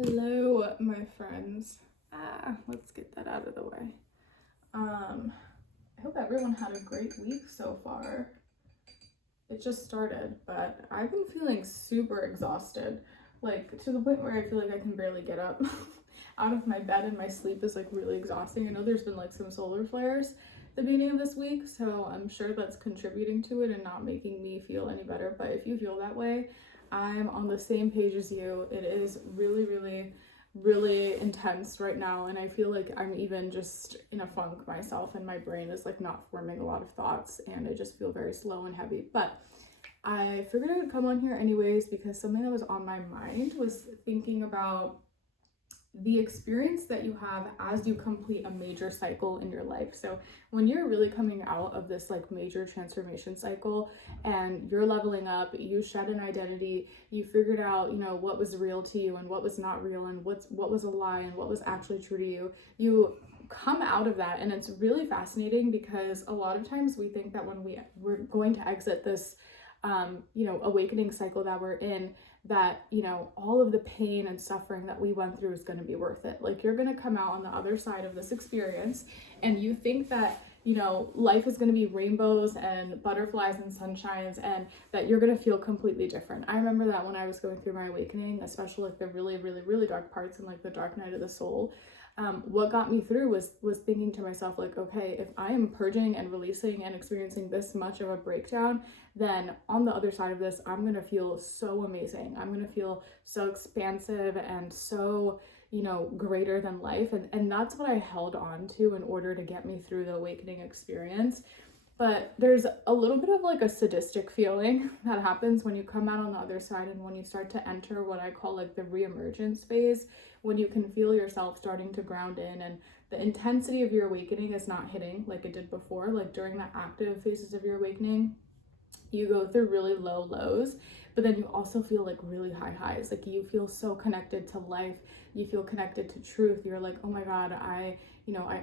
Hello, my friends. Let's get that out of the way. I hope everyone had a great week so far. It just started, but I've been feeling super exhausted, like to the point where I feel like I can barely get up out of my bed, and my sleep is like really exhausting. I know there's been like some solar flares the beginning of this week, so I'm sure that's contributing to it and not making me feel any better. But if you feel that way, I'm on the same page as you. It is really intense right now, and I feel like I'm even just in a funk myself, and my brain is like not forming a lot of thoughts, and I just feel very slow and heavy. But I figured I would come on here anyways because something that was on my mind was thinking about the experience that you have as you complete a major cycle in your life. So when you're really coming out of this like major transformation cycle and you're leveling up, you shed an identity, you figured out, what was real to you and what was not real, and what was a lie and what was actually true to you. You come out of that, and it's really fascinating because a lot of times we think that when we're going to exit this awakening cycle that we're in, that all of the pain and suffering that we went through is going to be worth it. Like, you're going to come out on the other side of this experience and you think that life is going to be rainbows and butterflies and sunshines, and that you're going to feel completely different. I remember that when I was going through my awakening, especially like the really dark parts and like the dark night of the soul, what got me through was thinking to myself, like, okay, if I am purging and releasing and experiencing this much of a breakdown, then on the other side of this, I'm gonna feel so amazing. I'm gonna feel so expansive and so greater than life. And that's what I held on to in order to get me through the awakening experience. But there's a little bit of like a sadistic feeling that happens when you come out on the other side, and when you start to enter what I call like the reemergence phase, when you can feel yourself starting to ground in, and the intensity of your awakening is not hitting like it did before. Like during the active phases of your awakening, you go through really low lows, but then you also feel like really high highs. Like, you feel so connected to life, you feel connected to truth. You're like, oh my God, I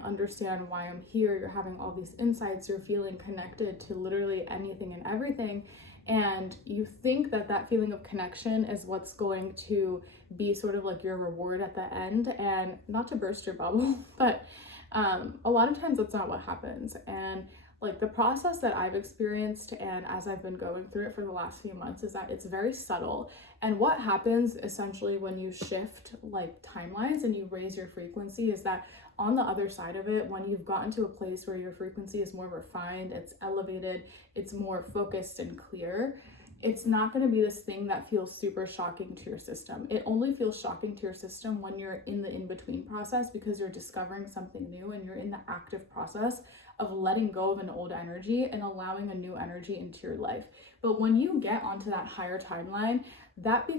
understand why I'm here. You're having all these insights, you're feeling connected to literally anything and everything. And you think that that feeling of connection is what's going to be sort of like your reward at the end. And not to burst your bubble, but a lot of times that's not what happens. And like, the process that I've experienced, and as I've been going through it for the last few months, is that it's very subtle. And what happens essentially when you shift like timelines and you raise your frequency is that on the other side of it, when you've gotten to a place where your frequency is more refined, it's elevated, it's more focused and clear, it's not going to be this thing that feels super shocking to your system. It only feels shocking to your system when you're in the in-between process, because you're discovering something new and you're in the active process of letting go of an old energy and allowing a new energy into your life. But when you get onto that higher timeline, that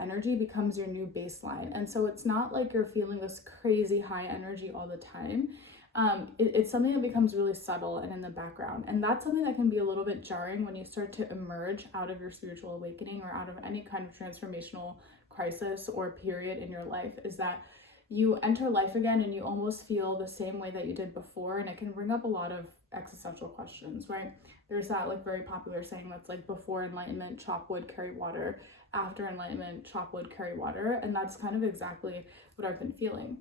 energy becomes your new baseline. And so it's not like you're feeling this crazy high energy all the time. It's something that becomes really subtle and in the background. And that's something that can be a little bit jarring when you start to emerge out of your spiritual awakening or out of any kind of transformational crisis or period in your life, is that you enter life again and you almost feel the same way that you did before. And it can bring up a lot of existential questions, right? There's that like very popular saying that's like, before enlightenment, chop wood, carry water. After enlightenment, chop wood, carry water. And that's kind of exactly what I've been feeling.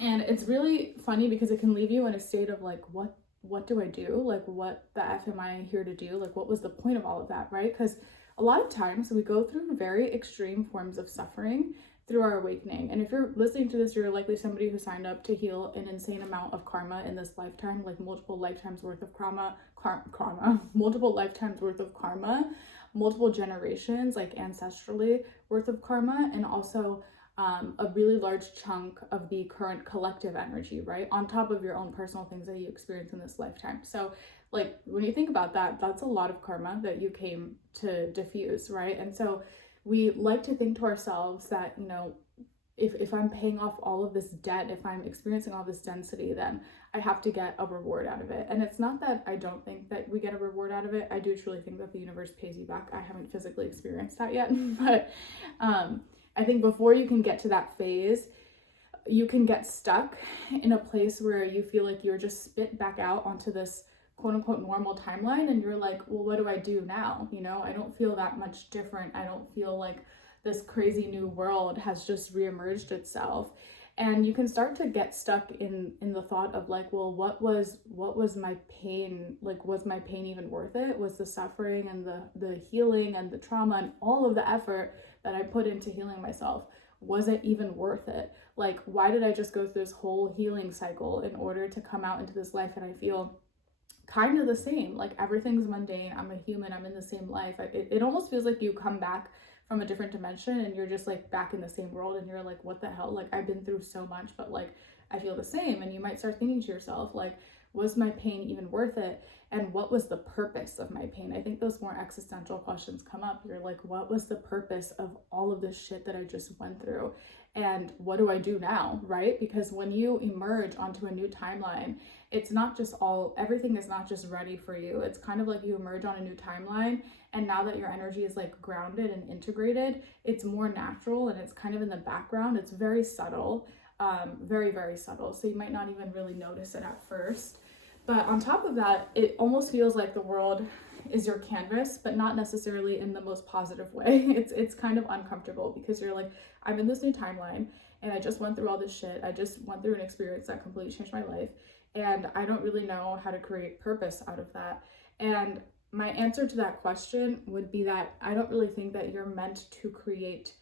And it's really funny because it can leave you in a state of like, what do I do? Like, what the F am I here to do? Like, what was the point of all of that, right? Because a lot of times we go through very extreme forms of suffering through our awakening. And if you're listening to this, you're likely somebody who signed up to heal an insane amount of karma in this lifetime, like multiple lifetimes worth of multiple lifetimes worth of karma, multiple generations, like ancestrally worth of karma, and also a really large chunk of the current collective energy, right? On top of your own personal things that you experience in this lifetime. So like, when you think about that, that's a lot of karma that you came to diffuse, right? And so we like to think to ourselves that, if I'm paying off all of this debt, if I'm experiencing all this density, then I have to get a reward out of it. And it's not that I don't think that we get a reward out of it. I do truly think that the universe pays you back. I haven't physically experienced that yet, but I think before you can get to that phase, you can get stuck in a place where you feel like you're just spit back out onto this quote unquote normal timeline, and you're like, well, what do I do now? I don't feel that much different. I don't feel like this crazy new world has just reemerged itself. And you can start to get stuck in the thought of like, well, what was my pain? Like, was my pain even worth it? Was the suffering and the healing and the trauma and all of the effort that I put into healing myself, was it even worth it? Like, why did I just go through this whole healing cycle in order to come out into this life and I feel kind of the same? Like, everything's mundane, I'm a human, I'm in the same life. It almost feels like you come back from a different dimension and you're just like back in the same world and you're like, what the hell? Like, I've been through so much, but like I feel the same. And you might start thinking to yourself, like, was my pain even worth it? And what was the purpose of my pain? I think those more existential questions come up. You're like, what was the purpose of all of this shit that I just went through? And what do I do now, right? Because when you emerge onto a new timeline, it's not just everything is not just ready for you. It's kind of like you emerge on a new timeline, and now that your energy is like grounded and integrated, it's more natural and it's kind of in the background. It's very subtle, very, very subtle. So you might not even really notice it at first. But on top of that, it almost feels like the world is your canvas, but not necessarily in the most positive way. It's kind of uncomfortable because you're like, I'm in this new timeline and I just went through all this shit. I just went through an experience that completely changed my life, and I don't really know how to create purpose out of that. And my answer to that question would be that I don't really think that you're meant to create.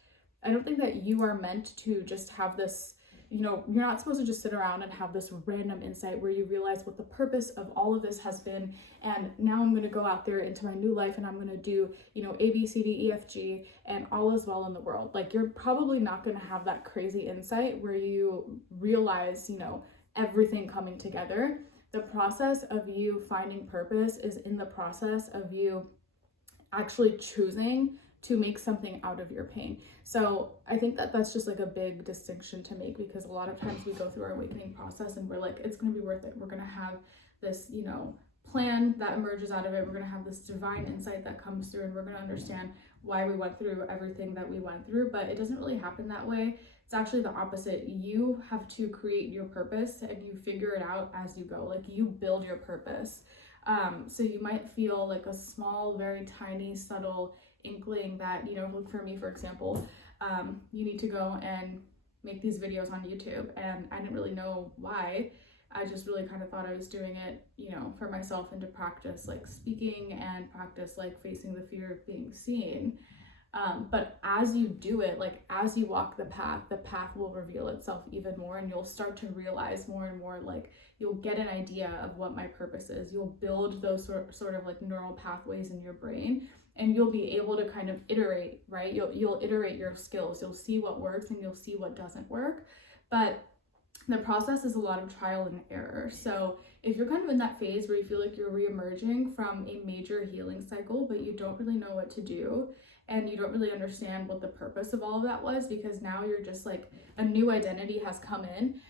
I don't think that you are meant to just have this, you're not supposed to just sit around and have this random insight where you realize what the purpose of all of this has been. And now I'm going to go out there into my new life and I'm going to do, A, B, C, D, E, F, G, and all is well in the world. Like, you're probably not going to have that crazy insight where you realize, everything coming together. The process of you finding purpose is in the process of you actually choosing to make something out of your pain. So I think that that's just like a big distinction to make, because a lot of times we go through our awakening process and we're like, it's going to be worth it. We're going to have this, plan that emerges out of it. We're going to have this divine insight that comes through, and we're going to understand why we went through everything that we went through. But it doesn't really happen that way. It's actually the opposite. You have to create your purpose and you figure it out as you go. Like, you build your purpose. So you might feel like a small, very tiny, subtle inkling that, like for me, for example, you need to go and make these videos on YouTube. And I didn't really know why. I just really kind of thought I was doing it, for myself, and to practice like speaking and practice like facing the fear of being seen. But as you do it, like as you walk the path will reveal itself even more, and you'll start to realize more and more, like you'll get an idea of what my purpose is. You'll build those sort of like neural pathways in your brain, and you'll be able to kind of iterate, right? You'll iterate your skills. You'll see what works and you'll see what doesn't work. But the process is a lot of trial and error. So if you're kind of in that phase where you feel like you're reemerging from a major healing cycle, but you don't really know what to do, and you don't really understand what the purpose of all of that was, because now you're just like, a new identity has come in,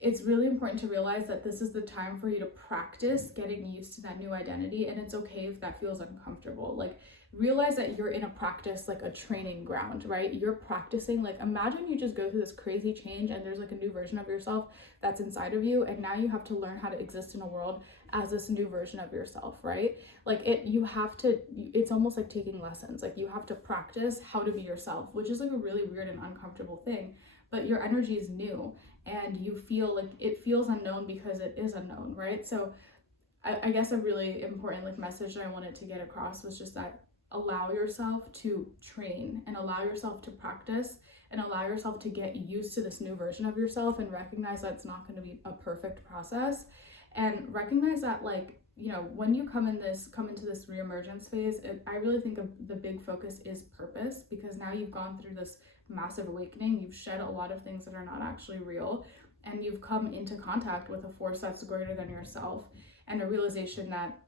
it's really important to realize that this is the time for you to practice getting used to that new identity. And it's okay if that feels uncomfortable. Like, realize that you're in a practice, like a training ground, right? You're practicing. Like, imagine you just go through this crazy change and there's like a new version of yourself that's inside of you, and now you have to learn how to exist in a world as this new version of yourself, right? Like, it's almost like taking lessons. Like, you have to practice how to be yourself, which is like a really weird and uncomfortable thing. But your energy is new, and you feel like it feels unknown because it is unknown, right? So I guess a really important like message that I wanted to get across was just that allow yourself to train, and allow yourself to practice, and allow yourself to get used to this new version of yourself, and recognize that it's not going to be a perfect process, and recognize that, like, when you come into this reemergence phase, I really think the big focus is purpose, because now you've gone through this massive awakening. You've shed a lot of things that are not actually real, and you've come into contact with a force that's greater than yourself, and a realization that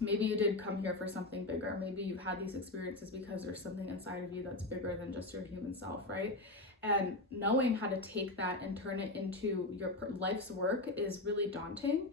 maybe you did come here for something bigger. Maybe you've had these experiences because there's something inside of you that's bigger than just your human self, right? And knowing how to take that and turn it into your life's work is really daunting.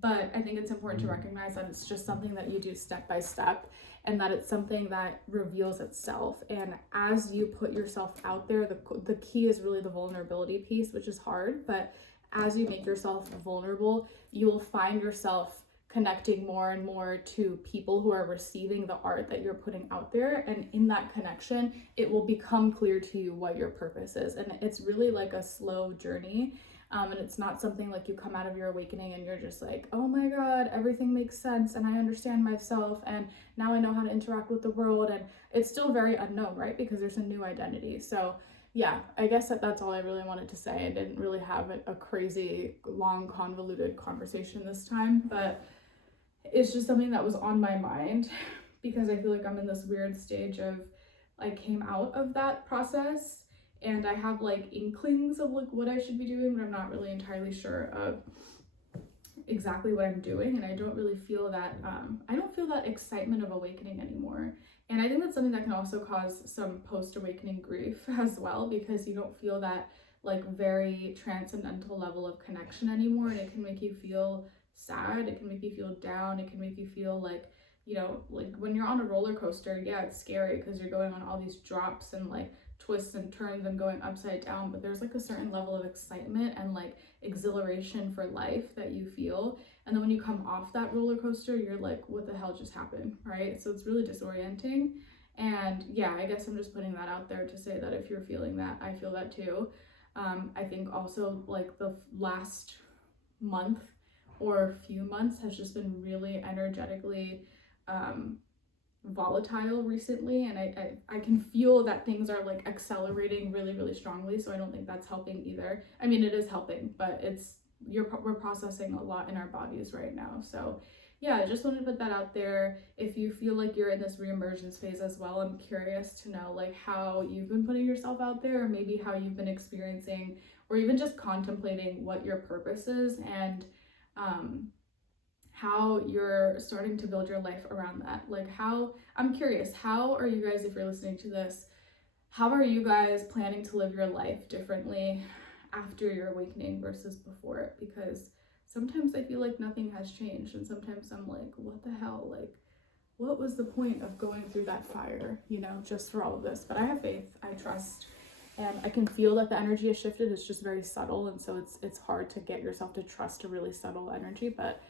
But I think it's important to recognize that it's just something that you do step by step, and that it's something that reveals itself. And as you put yourself out there, the key is really the vulnerability piece, which is hard. But as you make yourself vulnerable, you will find yourself connecting more and more to people who are receiving the art that you're putting out there. And in that connection, it will become clear to you what your purpose is. And it's really like a slow journey. And it's not something like you come out of your awakening and you're just like, oh my God, everything makes sense and I understand myself and now I know how to interact with the world. And it's still very unknown, right? Because there's a new identity. So yeah, I guess that's all I really wanted to say. I didn't really have a crazy, long, convoluted conversation this time, but it's just something that was on my mind because I feel like I'm in this weird stage of, I came out of that process and I have like inklings of like what I should be doing, but I'm not really entirely sure of exactly what I'm doing. And I don't really feel that, I don't feel that excitement of awakening anymore. And I think that's something that can also cause some post-awakening grief as well, because you don't feel that like very transcendental level of connection anymore. And it can make you feel sad, it can make you feel down, it can make you feel like, you know, like when you're on a roller coaster, yeah, it's scary because you're going on all these drops and like twists and turns and going upside down, but there's like a certain level of excitement and like exhilaration for life that you feel. And then when you come off that roller coaster, you're like, what the hell just happened, right? So it's really disorienting. And yeah, I guess I'm just putting that out there to say that if you're feeling that, I feel that too. I think also like the last month or few months has just been really energetically volatile recently, and I can feel that things are like accelerating really, really strongly. So I don't think that's helping either. I mean, it is helping, but we're processing a lot in our bodies right now. So yeah, I just wanted to put that out there. If you feel like you're in this reemergence phase as well, I'm curious to know like how you've been putting yourself out there, or maybe how you've been experiencing or even just contemplating what your purpose is, and how you're starting to build your life around that. Like I'm curious, how are you guys, if you're listening to this, how are you guys planning to live your life differently after your awakening versus before it? Because sometimes I feel like nothing has changed, and sometimes I'm like, what the hell? Like, what was the point of going through that fire, you know, just for all of this? But I have faith, I trust, and I can feel that the energy has shifted. It's just very subtle, and so it's hard to get yourself to trust a really subtle energy. But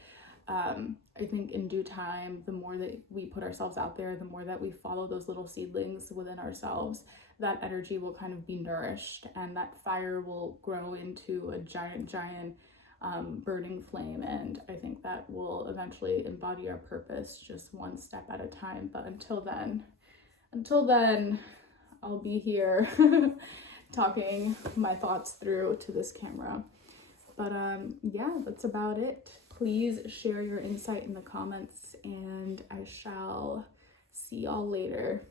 I think in due time, the more that we put ourselves out there, the more that we follow those little seedlings within ourselves, that energy will kind of be nourished, and that fire will grow into a giant burning flame. And I think that will eventually embody our purpose just one step at a time. But until then, I'll be here talking my thoughts through to this camera. But yeah, that's about it. Please share your insight in the comments, and I shall see y'all later.